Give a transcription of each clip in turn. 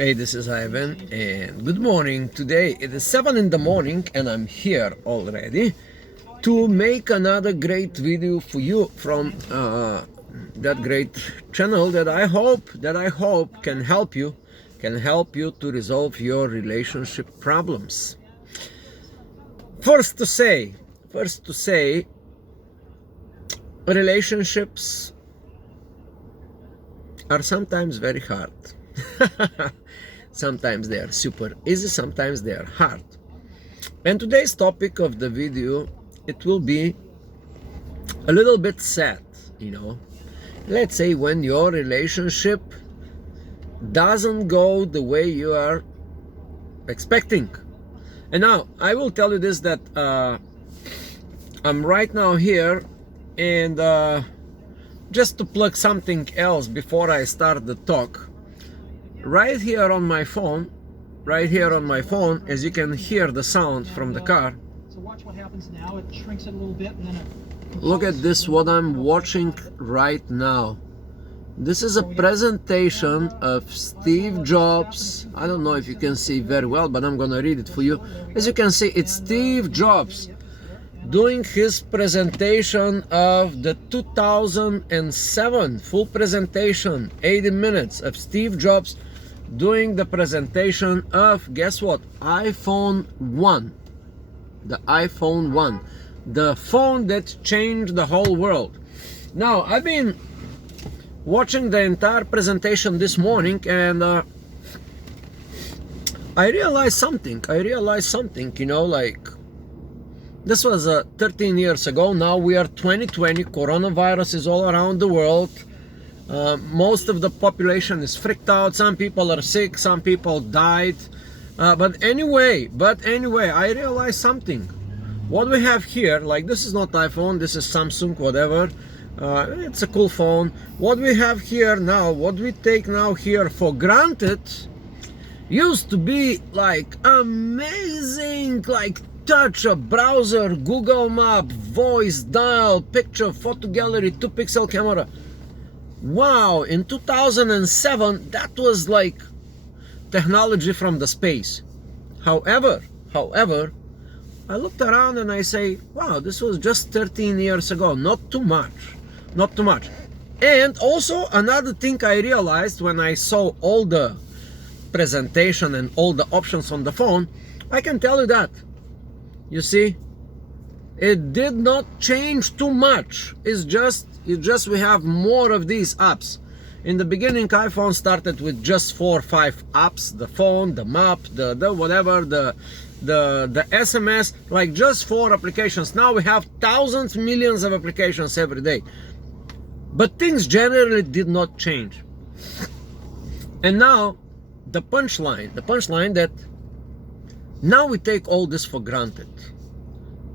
Hey, this is Ivan, and good morning. Today it is 7 in the morning, and I'm here already to make another great video for you from that great channel that I hope can help you to resolve your relationship problems. First to say, relationships are sometimes very hard. Sometimes they are super easy, sometimes they are hard. And today's topic of the video, it will be a little bit sad, Let's say when your relationship doesn't go the way you are expecting. And now, I will tell you this, that I'm right now here, and just to plug something else before I start the talk, right here on my phone, as you can hear the sound from the car. So watch what happens now. It shrinks it a little bit, and then it... Look at this, what I'm watching right now. This is a presentation of Steve Jobs. I don't know if you can see very well, but I'm gonna read it for you. As you can see, it's Steve Jobs doing his presentation of the 2007 full presentation, 80 minutes of Steve Jobs doing the presentation of, guess what, iPhone 1. The iPhone 1, the phone that changed the whole world. Now, I've been watching the entire presentation this morning, and I realized something, like, this was 13 years ago. Now we are 2020, coronavirus is all around the world. Most of the population is freaked out. Some people are sick, some people died. But anyway, I realized something. What we have here, like, this is not iPhone, this is Samsung, whatever. It's a cool phone. What we have here now, what we take now here for granted, used to be like amazing, like touch, a browser, Google Map, voice, dial, picture, photo gallery, 2-pixel camera. Wow, in 2007, that was like technology from the space. However, I looked around and I say, wow, this was just 13 years ago. Not too much. And also another thing I realized when I saw all the presentation and all the options on the phone, I can tell you that, you see, it did not change too much. It's just we have more of these apps. In the beginning, iPhone started with just 4 or 5 apps: the phone, the map, the whatever, the SMS, like just 4 applications. Now we have thousands, millions of applications every day. But things generally did not change. And now the punchline that now we take all this for granted.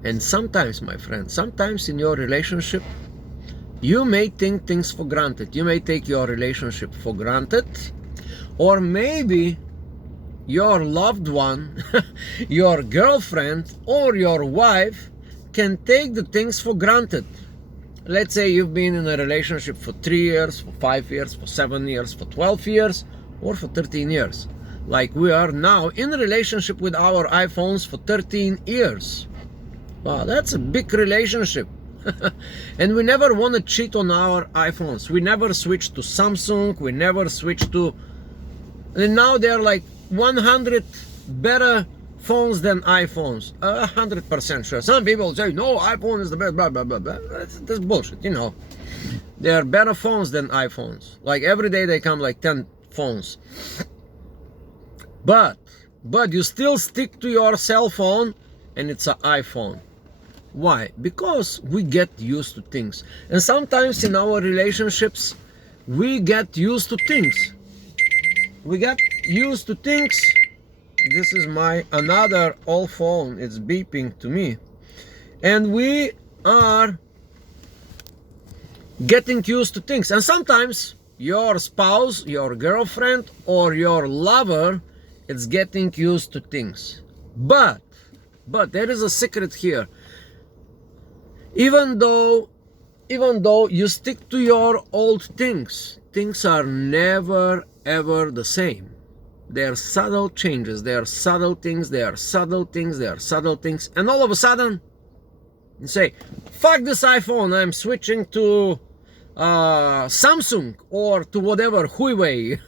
And sometimes, my friend, sometimes in your relationship, you may take things for granted. You may take your relationship for granted, or maybe your loved one, your girlfriend or your wife can take the things for granted. Let's say you've been in a relationship for 3 years, for 5 years, for 7 years, for 12 years, or for 13 years. Like we are now in a relationship with our iPhones for 13 years. Wow, that's a big relationship. And we never want to cheat on our iPhones. We never switch to Samsung. We never switch to... And now they're like 100 better phones than iPhones. 100% sure. Some people say, no, iPhone is the best, blah, blah, blah, blah. That's bullshit, They are better phones than iPhones. Like every day they come like 10 phones. But you still stick to your cell phone, and it's an iPhone. Why? Because we get used to things. And sometimes in our relationships, we get used to things. This is my another old phone. It's beeping to me. And we are getting used to things. And sometimes your spouse, your girlfriend, or your lover is getting used to things. But there is a secret here. Even though you stick to your old things, things are never ever the same. There are subtle changes, there are subtle things, there are subtle things, there are subtle things, and all of a sudden you say, fuck this iPhone, I'm switching to Samsung or to whatever, Huawei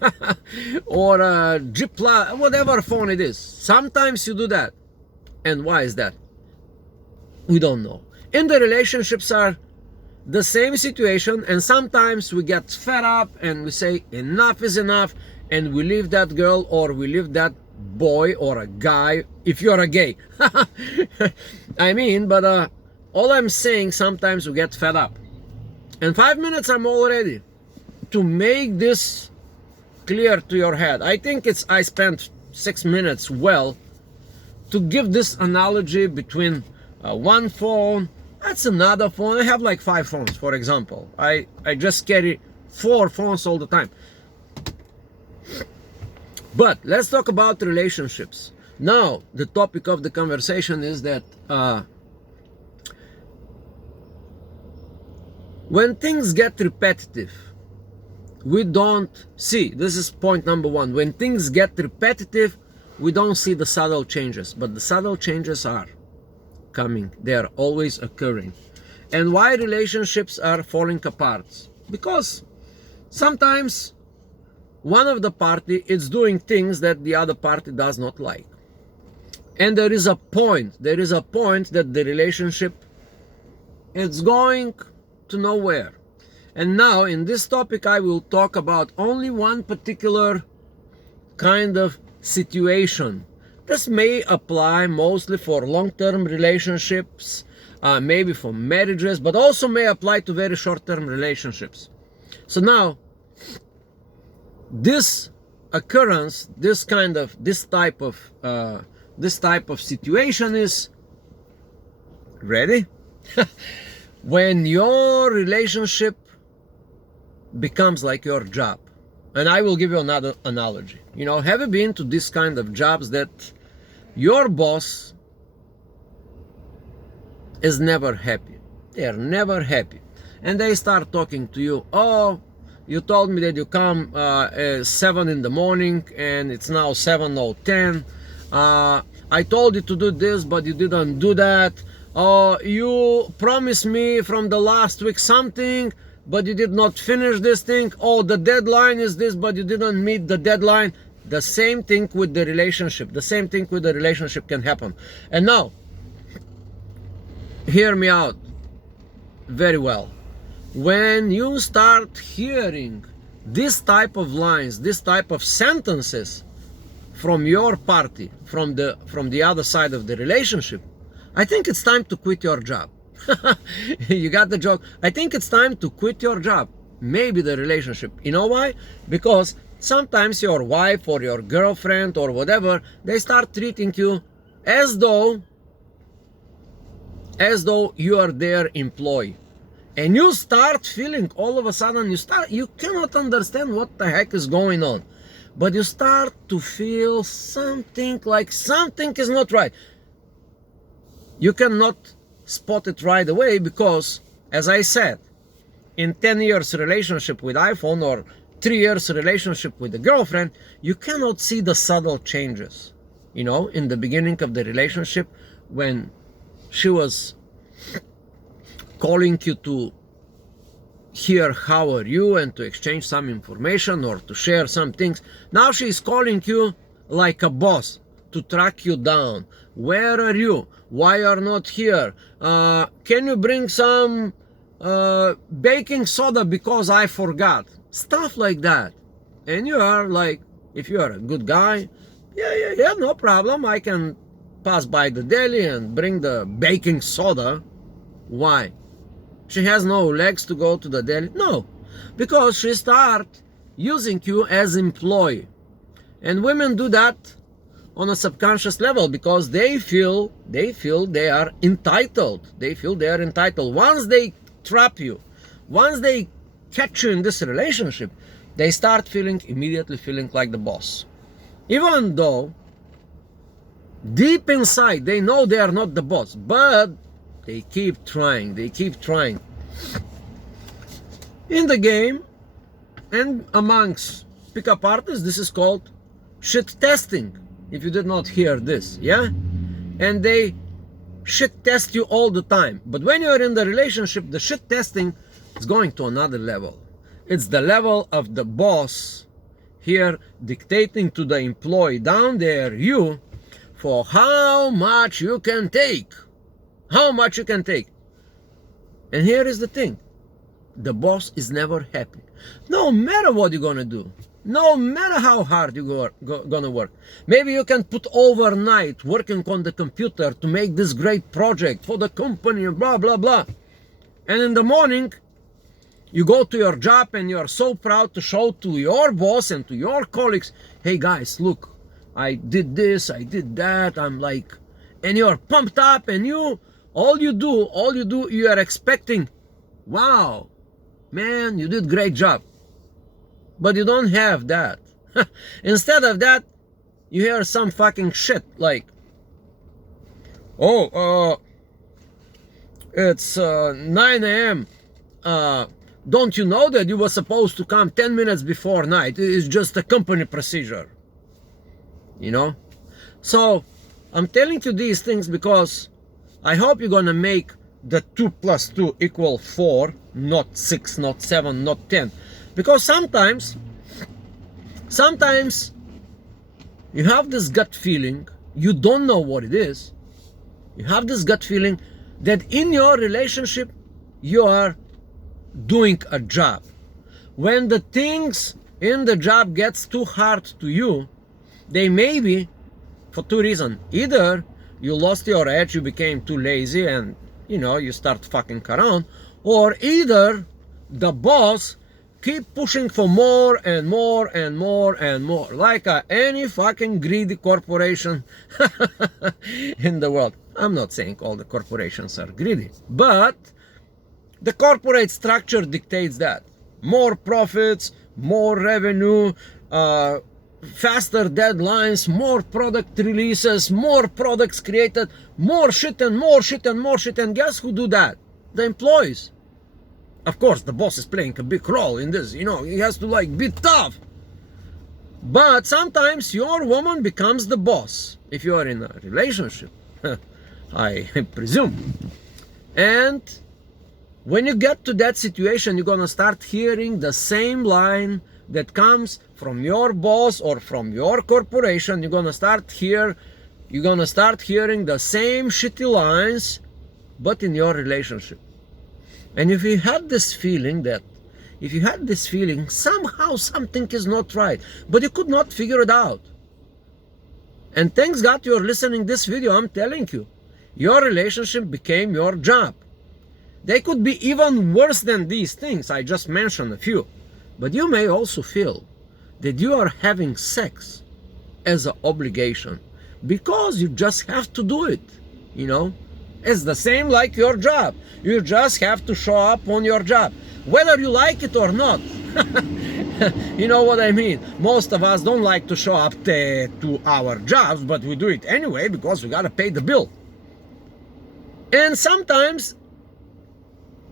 or G Plus, whatever phone it is. Sometimes you do that. And why is that? We don't know. In the relationships are the same situation, and sometimes we get fed up and we say enough is enough, and we leave that girl or we leave that boy or a guy, if you're a gay. I mean, but all I'm saying, sometimes we get fed up. In 5 minutes I'm all ready to make this clear to your head. I think I spent 6 minutes well to give this analogy between one phone, that's another phone. I have like 5 phones, for example. I just carry 4 phones all the time. But let's talk about relationships. Now, the topic of the conversation is that when things get repetitive, we don't see, this is point number 1, when things get repetitive, we don't see the subtle changes, but the subtle changes are coming. They are always occurring. And why relationships are falling apart? Because sometimes one of the party is doing things that the other party does not like. And there is a point that the relationship is going to nowhere. And now in this topic I will talk about only one particular kind of situation. This may apply mostly for long-term relationships, maybe for marriages, but also may apply to very short-term relationships. So now, this occurrence, this type of situation is ready when your relationship becomes like your job. And I will give you another analogy. You know, have you been to this kind of jobs that your boss is never happy? They are never happy. And they start talking to you. Oh, you told me that you come 7 in the morning and it's now 7:10. I told you to do this, but you didn't do that. You promised me from the last week something, but you did not finish this thing. Oh, the deadline is this, but you didn't meet the deadline. The same thing with the relationship. The same thing with the relationship can happen. And now, hear me out very well. When you start hearing this type of lines, this type of sentences from your party, from the other side of the relationship, I think it's time to quit your job. You got the joke? I think it's time to quit your job, maybe the relationship. You know why? Because sometimes your wife or your girlfriend or whatever, they start treating you as though you are their employee. And you start feeling, all of a sudden, you cannot understand what the heck is going on. But you start to feel something like something is not right. You cannot spot it right away because, as I said, in 10 years relationship with iPhone or 3 years relationship with a girlfriend, you cannot see the subtle changes. You know, in the beginning of the relationship, when she was calling you to hear how are you and to exchange some information or to share some things, now she is calling you like a boss to track you down. Where are you? Why are not here? Can you bring some baking soda because I forgot? Stuff like that. And you are like, if you are a good guy, yeah, no problem. I can pass by the deli and bring the baking soda. Why? She has no legs to go to the deli? No, because she start using you as employee. And women do that on a subconscious level because they feel they are entitled. They feel they are entitled. Once they trap you, once they catch you in this relationship, they start immediately feeling like the boss. Even though deep inside they know they are not the boss, but they keep trying. In the game and amongst pickup artists, this is called shit testing, if you did not hear this, yeah? And they shit test you all the time. But when you're in the relationship, the shit testing is going to another level. It's the level of the boss here dictating to the employee down there, you, for how much you can take. How much you can take. And here is the thing. The boss is never happy. No matter what you're gonna do. No matter how hard you're gonna work. Maybe you can put overnight working on the computer to make this great project for the company and blah, blah, blah. And in the morning, you go to your job and you're so proud to show to your boss and to your colleagues, hey guys, look, I did this, I did that, I'm like, and you're pumped up, and all you do, you are expecting, wow, man, you did great job. But you don't have that. Instead of that, you hear some fucking shit like, oh, it's 9 a.m. Don't you know that you were supposed to come 10 minutes before night? It's just a company procedure. You know? So, I'm telling you these things because I hope you're gonna make the 2 plus 2 equal 4, not 6, not 7, not 10. Because sometimes you have this gut feeling, you don't know what it is. You have this gut feeling that in your relationship, you are doing a job. When the things in the job gets too hard to you, they may be for two reasons. Either you lost your edge, you became too lazy, and you start fucking around, or either the boss keep pushing for more and more and more and more, like any fucking greedy corporation in the world. I'm not saying all the corporations are greedy, but the corporate structure dictates that. More profits, more revenue, faster deadlines, more product releases, more products created, more shit and more shit and more shit. And guess who do that? The employees. Of course, the boss is playing a big role in this. He has to be tough. But sometimes your woman becomes the boss. If you are in a relationship, I presume. And when you get to that situation, you're gonna start hearing the same line that comes from your boss or from your corporation. You're gonna start hearing the same shitty lines, but in your relationship. And if you had this feeling somehow something is not right, but you could not figure it out. And thanks God you're listening this video. I'm telling you, your relationship became your job. They could be even worse than these things. I just mentioned a few. But you may also feel that you are having sex as an obligation because you just have to do it, It's the same like your job. You just have to show up on your job, whether you like it or not. You know what I mean? Most of us don't like to show up to our jobs, but we do it anyway because we gotta pay the bill. And sometimes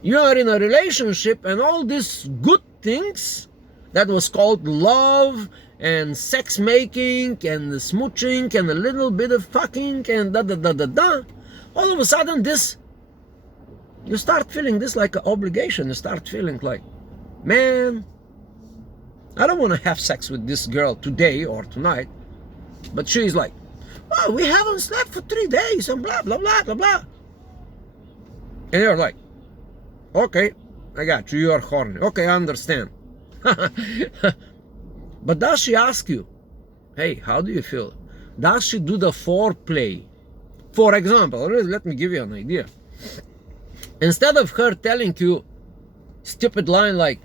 you are in a relationship and all these good things that was called love and sex making and smooching and a little bit of fucking and da-da-da-da-da, all of a sudden you start feeling this like an obligation. You start feeling like, man, I don't want to have sex with this girl today or tonight. But she's like, oh, we haven't slept for 3 days and blah, blah, blah, blah, blah. And you're like, okay, I got you, you're horny. Okay, I understand. But does she ask you, hey, how do you feel? Does she do the foreplay? For example, let me give you an idea. Instead of her telling you stupid line like,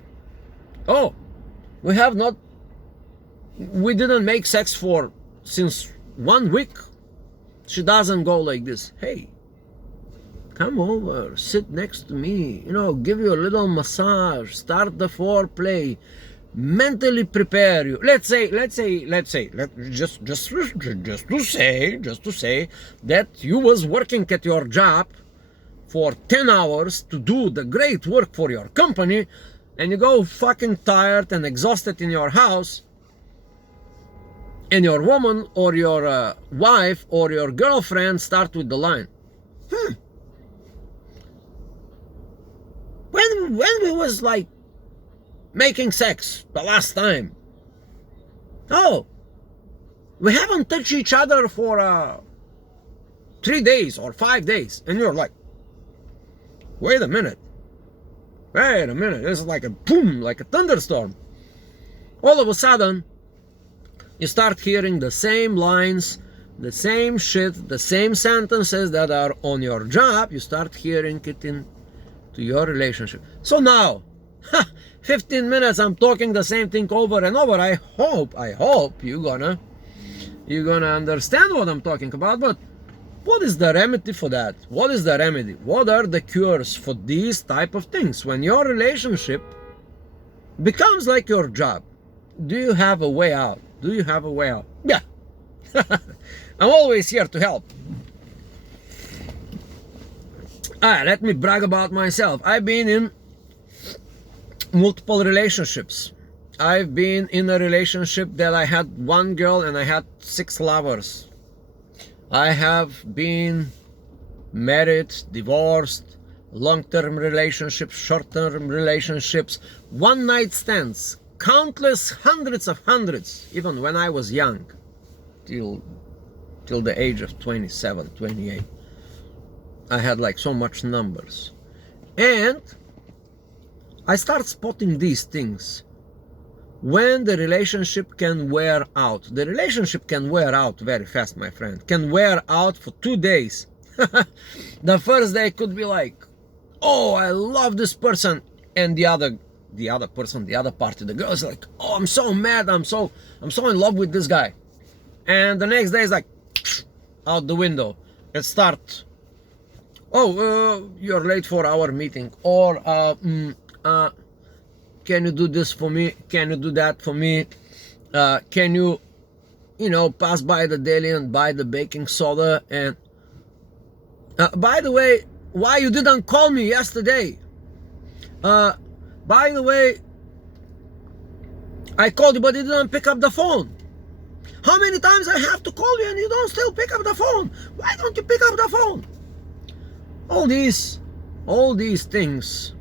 oh, we didn't make sex since 1 week, she doesn't go like this. Hey, come over, sit next to me, give you a little massage, start the foreplay, mentally prepare you. Let's say, just to say that you was working at your job for 10 hours to do the great work for your company, and you go fucking tired and exhausted in your house, and your woman or your wife or your girlfriend start with the line, when we was like making sex the last time, oh, we haven't touched each other for 3 days or 5 days, and you're like, wait a minute, this is like a boom, like a thunderstorm. All of a sudden you start hearing the same lines, the same shit, the same sentences that are on your job. You start hearing it into your relationship. So now 15 minutes I'm talking the same thing over and over. I hope you're gonna understand what I'm talking about. But what is the remedy for that? What is the remedy? What are the cures for these type of things? When your relationship becomes like your job, do you have a way out? Do you have a way out? Yeah. I'm always here to help. Let me brag about myself. I've been in multiple relationships. I've been in a relationship that I had one girl and I had 6 lovers. I have been married, divorced, long-term relationships, short-term relationships, one-night stands, countless hundreds, even when I was young, till the age of 27, 28. I had like so much numbers. And I start spotting these things. When the relationship can wear out. The relationship can wear out very fast, my friend. Can wear out for 2 days. The first day could be like, oh, I love this person. And the other person, the other party, the girl is like, oh, I'm so mad. I'm so in love with this guy. And the next day is like, out the window. It starts, oh, you're late for our meeting. Or, can you do this for me? Can you do that for me? Can you pass by the deli and buy the baking soda? And by the way, why you didn't call me yesterday? By the way, I called you but you didn't pick up the phone. How many times I have to call you and you don't still pick up the phone? Why don't you pick up the phone? All these things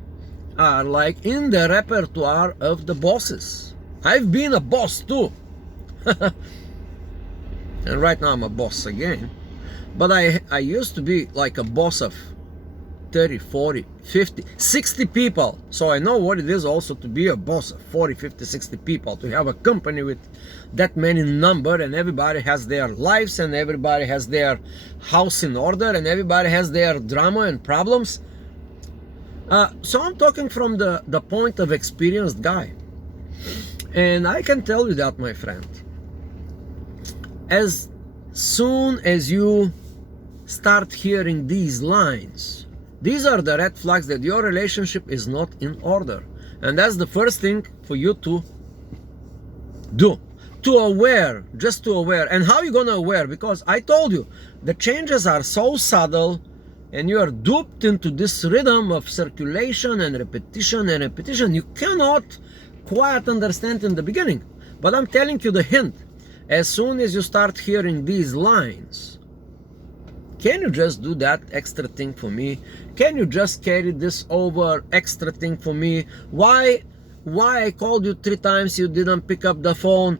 are like in the repertoire of the bosses. I've been a boss too. And right now I'm a boss again. But I used to be like a boss of 30, 40, 50, 60 people. So I know what it is also to be a boss of 40, 50, 60 people. To have a company with that many number, and everybody has their lives, and everybody has their house in order, and everybody has their drama and problems. So I'm talking from the point of experienced guy. And I can tell you that, my friend, as soon as you start hearing these lines, these are the red flags that your relationship is not in order. And that's the first thing for you to do. Just to aware. And how are you gonna aware? Because I told you, the changes are so subtle, and you are duped into this rhythm of circulation and repetition and repetition. You cannot quite understand in the beginning. But I'm telling you the hint. As soon as you start hearing these lines, can you just do that extra thing for me? Can you just carry this over extra thing for me? Why I called you 3 times, you didn't pick up the phone.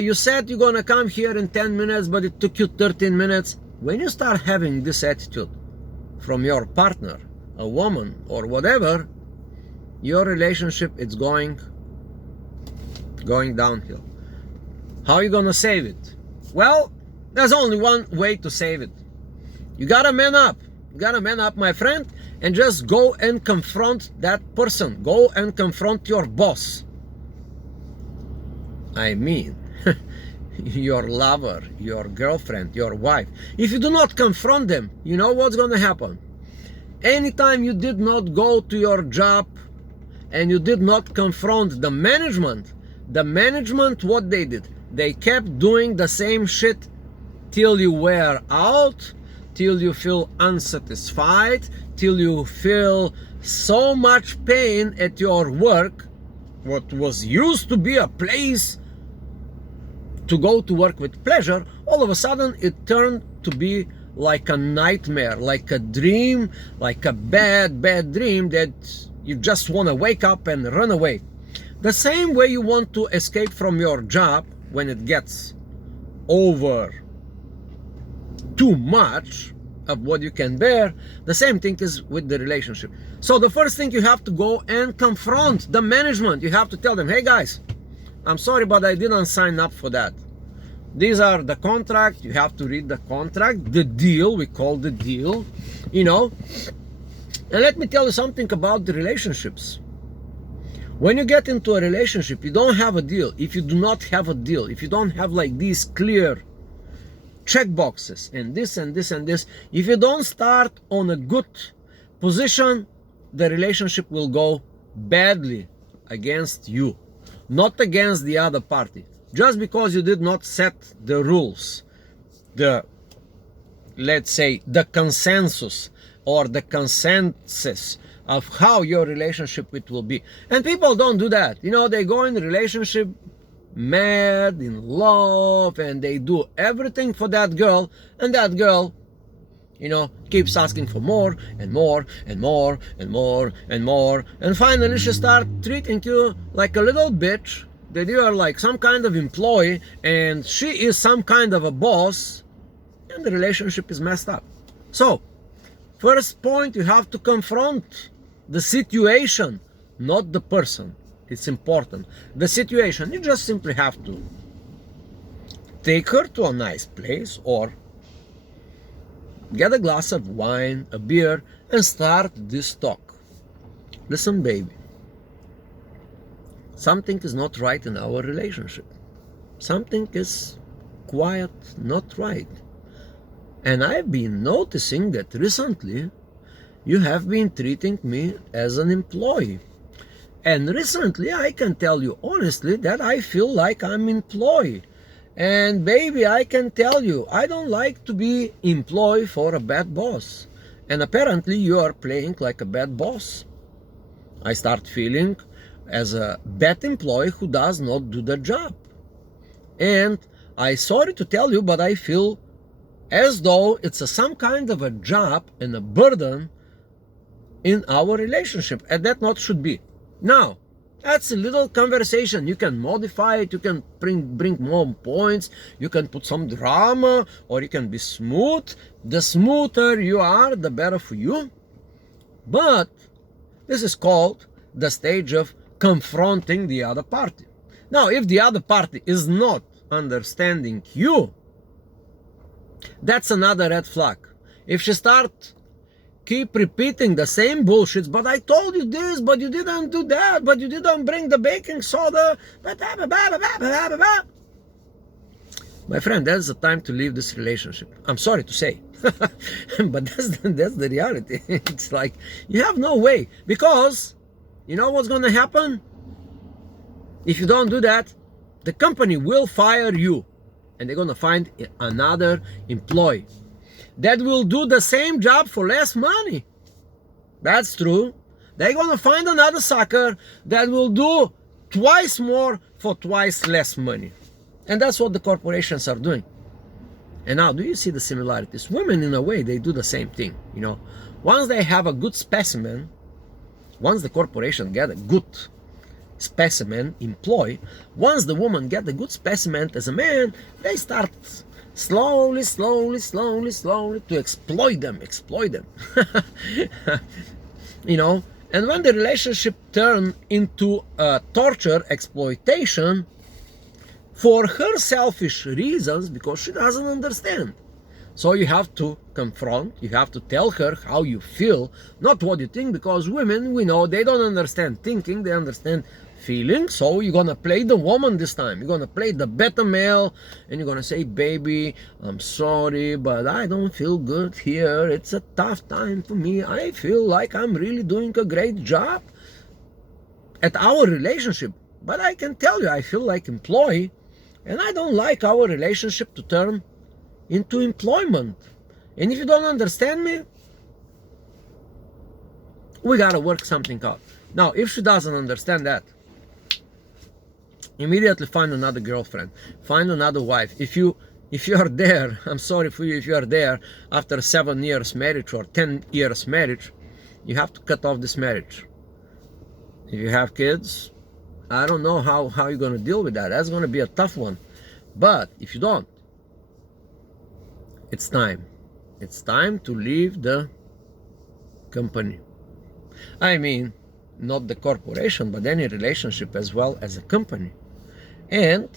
You said you're gonna come here in 10 minutes, but it took you 13 minutes. When you start having this attitude from your partner, a woman or whatever, your relationship is going downhill. How are you gonna save it? Well, there's only one way to save it. You gotta man up. You gotta man up, my friend, and just go and confront that person. Go and confront your boss. I mean, your lover, your girlfriend, your wife. If you do not confront them, you know what's gonna happen? Anytime you did not go to your job and you did not confront the management, what they did, they kept doing the same shit till you wear out, till you feel unsatisfied, till you feel so much pain at your work, what was used to be a place to go to work with pleasure, all of a sudden it turned to be like a nightmare, like a dream, like a bad dream that you just want to wake up and run away. The same way you want to escape from your job when it gets over too much of what you can bear, the same thing is with the relationship. So the first thing, you have to go and confront the management. You have to tell them, hey guys, I'm sorry, but I didn't sign up for that. These are the contract. You have to read the contract, the deal, we call the deal, you know. And let me tell you something about the relationships. When you get into a relationship, you don't have a deal. If you do not have a deal, if you don't have like these clear check boxes and this and this and this, if you don't start on a good position, the relationship will go badly against you, not against the other party. Just because you did not set the rules, the, let's say, the consensus or the consensus of how your relationship it will be. And people don't do that. You know, they go in a relationship mad, in love, and they do everything for that girl, and that girl, you know, keeps asking for more and more and more and more and more, and finally she starts treating you like a little bitch, that you are like some kind of employee and she is some kind of a boss, and the relationship is messed up. So first point, you have to confront the situation, not the person. It's important. The situation, you just simply have to take her to a nice place or get a glass of wine, a beer, and start this talk. Listen, baby, something is not right in our relationship. Something is quite not right. And I've been noticing that recently you have been treating me as an employee. And recently, I can tell you honestly that I feel like I'm employee. And baby, I can tell you, I don't like to be employee for a bad boss. And apparently you are playing like a bad boss. I start feeling as a bad employee who does not do the job. And I'm sorry to tell you, but I feel as though it's some kind of a job and a burden in our relationship, and that not should be. Now, that's a little conversation. You can modify it, you can bring more points, you can put some drama, or you can be smooth. The smoother you are, the better for you. But this is called the stage of confronting the other party. Now, if the other party is not understanding you, that's another red flag. If she starts keep repeating the same bullshit, but I told you this, but you didn't do that, but you didn't bring the baking soda, my friend, that's the time to leave this relationship. I'm sorry to say, but that's the reality. It's like, you have no way, because you know what's going to happen? If you don't do that, the company will fire you, and they're going to find another employee that will do the same job for less money. That's true. They're going to find another sucker that will do twice more for twice less money. And that's what the corporations are doing. And now, do you see the similarities? Women, in a way, they do the same thing. You know, once they have a good specimen, once the corporation get a good specimen employee, once the woman get a good specimen as a man, they start slowly to exploit them. You know, and when the relationship turn into torture, exploitation, for her selfish reasons, because she doesn't understand. So you have to confront, you have to tell her how you feel, not what you think, because women, we know, they don't understand thinking, they understand feeling. So you're gonna play the woman this time. You're gonna play the better male, and you're gonna say, baby, I'm sorry, but I don't feel good here. It's a tough time for me. I feel like I'm really doing a great job at our relationship, but I can tell you, I feel like employee, and I don't like our relationship to turn into employment. And if you don't understand me, we gotta work something out. Now, if she doesn't understand that, Immediately find another girlfriend, find another wife. If you are there, I'm sorry for you, if you are there after 7 years marriage or 10 years marriage, you have to cut off this marriage. If you have kids, I don't know how you're going to deal with that. That's going to be a tough one. But if you don't, it's time. It's time to leave the company. I mean, not the corporation, but any relationship as well as a company. And,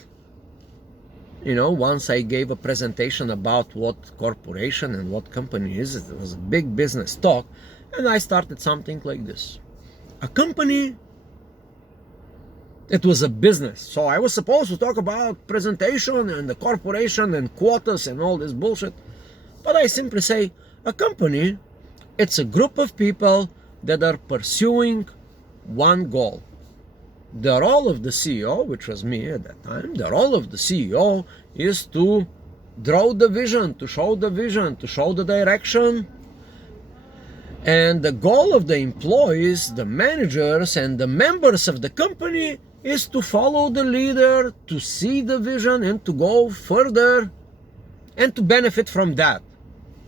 you know, once I gave a presentation about what corporation and what company is, it was a big business talk, and I started something like this. A company, it was a business. So I was supposed to talk about presentation and the corporation and quotas and all this bullshit. But I simply say, a company, it's a group of people that are pursuing one goal. The role of the CEO, which was me at that time, the role of the CEO is to draw the vision, to show the vision, to show the direction. And the goal of the employees, the managers, and the members of the company is to follow the leader, to see the vision, and to go further, and to benefit from that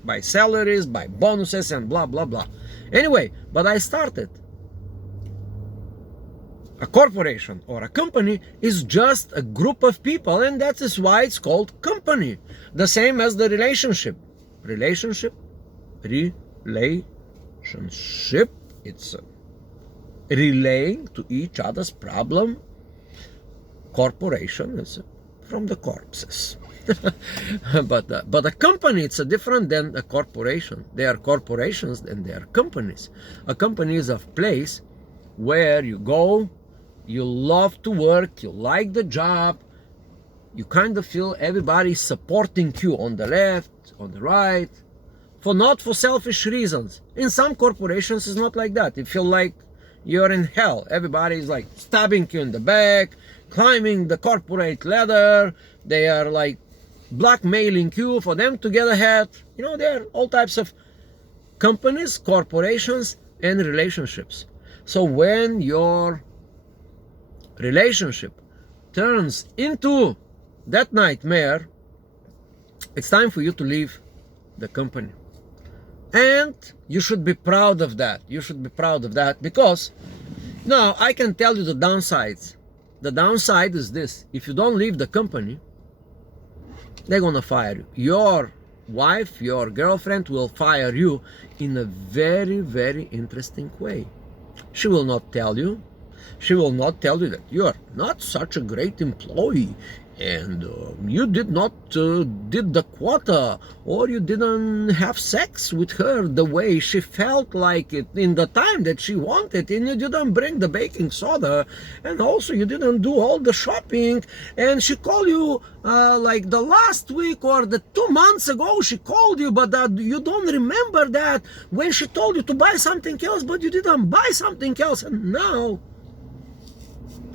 by salaries, by bonuses, and blah, blah, blah. Anyway, but I started. A corporation or a company is just a group of people, and that is why it's called company. The same as the relationship. Relationship, it's relaying to each other's problem. Corporation is from the corpses. but a company, it's a different than a corporation. They are corporations and they are companies. A company is a place where you go, you love to work, you like the job, you kind of feel everybody supporting you on the left, on the right, not for selfish reasons. In some corporations it's not like that. You feel like you're in hell. Everybody is like stabbing you in the back, climbing the corporate ladder. They are like blackmailing you for them to get ahead. You know, there are all types of companies, corporations, and relationships. So when your relationship turns into that nightmare, it's time for you to leave the company. And you should be proud of that. You should be proud of that, because now I can tell you the downsides. The downside is this: if you don't leave the company, they're gonna fire you. Your wife, your girlfriend will fire you in a very, very interesting way. She will not tell you. She will not tell you that you are not such a great employee, and you did not did the quota, or you didn't have sex with her the way she felt like it in the time that she wanted, and you didn't bring the baking soda, and also you didn't do all the shopping, and she called you like the last week or the 2 months ago she called you, but you don't remember that when she told you to buy something else, but you didn't buy something else, and now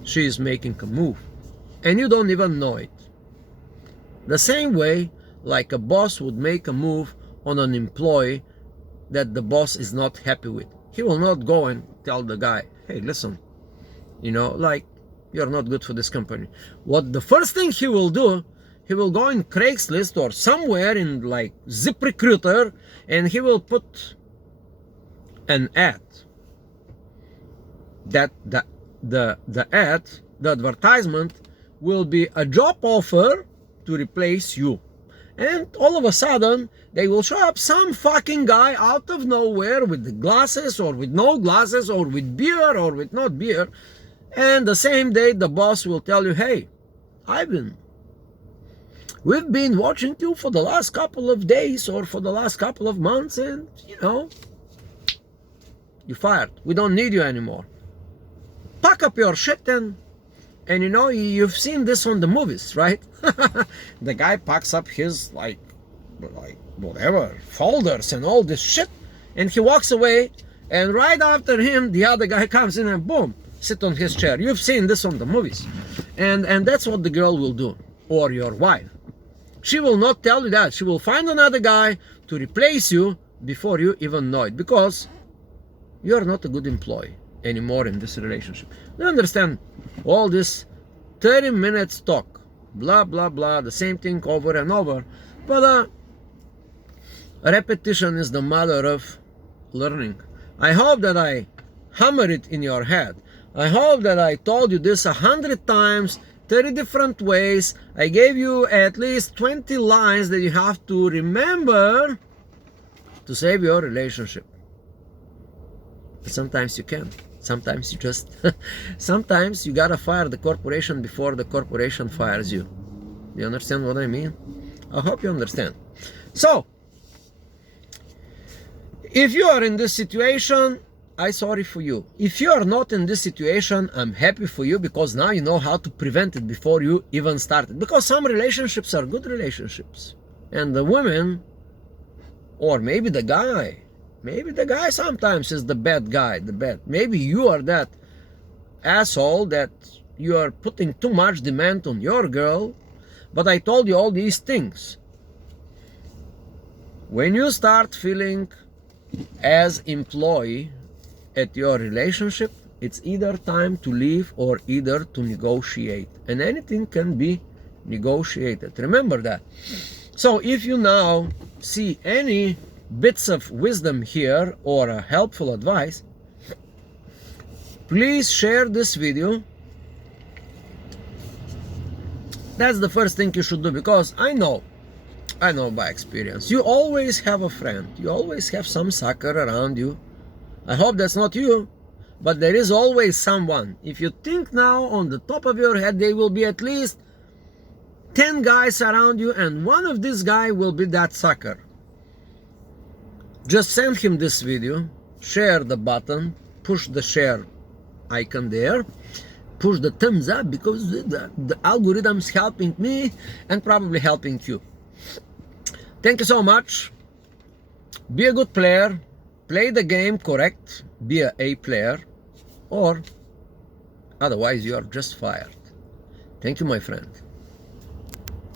she is making a move and you don't even know it. The same way like a boss would make a move on an employee that the boss is not happy with. He will not go and tell the guy, hey, listen, you know, like, you're not good for this company. What the first thing he will do, he will go in Craigslist or somewhere in like ZipRecruiter, and he will put an ad. That the ad, the advertisement, will be a job offer to replace you. And all of a sudden they will show up some fucking guy out of nowhere with the glasses or with no glasses or with beer or with not beer, and the same day the boss will tell you, hey, we've been watching you for the last couple of days or for the last couple of months, and you know, you're fired. We don't need you anymore. Pack up your shit and you know, you've seen this on the movies, right? The guy packs up his like whatever folders and all this shit, and he walks away, and right after him the other guy comes in and boom, sit on his chair. You've seen this on the movies. And that's what the girl will do, or your wife. She will not tell you that. She will find another guy to replace you before you even know it, because you're not a good employee anymore in this relationship. You understand all this 30 minutes talk, blah blah blah, the same thing over and over. But repetition is the mother of learning. I hope that I hammer it in your head. I hope that I told you this 100 times, 30 different ways. I gave you at least 20 lines that you have to remember to save your relationship. But sometimes you can't. Sometimes you just, sometimes you gotta fire the corporation before the corporation fires you. You understand what I mean? I hope you understand. So, if you are in this situation, I'm sorry for you. If you are not in this situation, I'm happy for you, because now you know how to prevent it before you even started. Because some relationships are good relationships. And the women, or maybe the guy sometimes is the bad guy, maybe you are that asshole that you are putting too much demand on your girl. But I told you all these things. When you start feeling as employee at your relationship, it's either time to leave or either to negotiate. And anything can be negotiated. Remember that. So if you now see any bits of wisdom here or a helpful advice, please share this video. That's the first thing you should do, because I know by experience, you always have a friend, you always have some sucker around you. I hope that's not you, but there is always someone. If you think now on the top of your head, there will be at least 10 guys around you, and one of these guys will be that sucker. Just send him this video, share the button, push the share icon there, push the thumbs up, because the algorithm's helping me and probably helping you. Thank you so much. Be a good player, play the game correct, be a A player, or otherwise you are just fired. Thank you, my friend.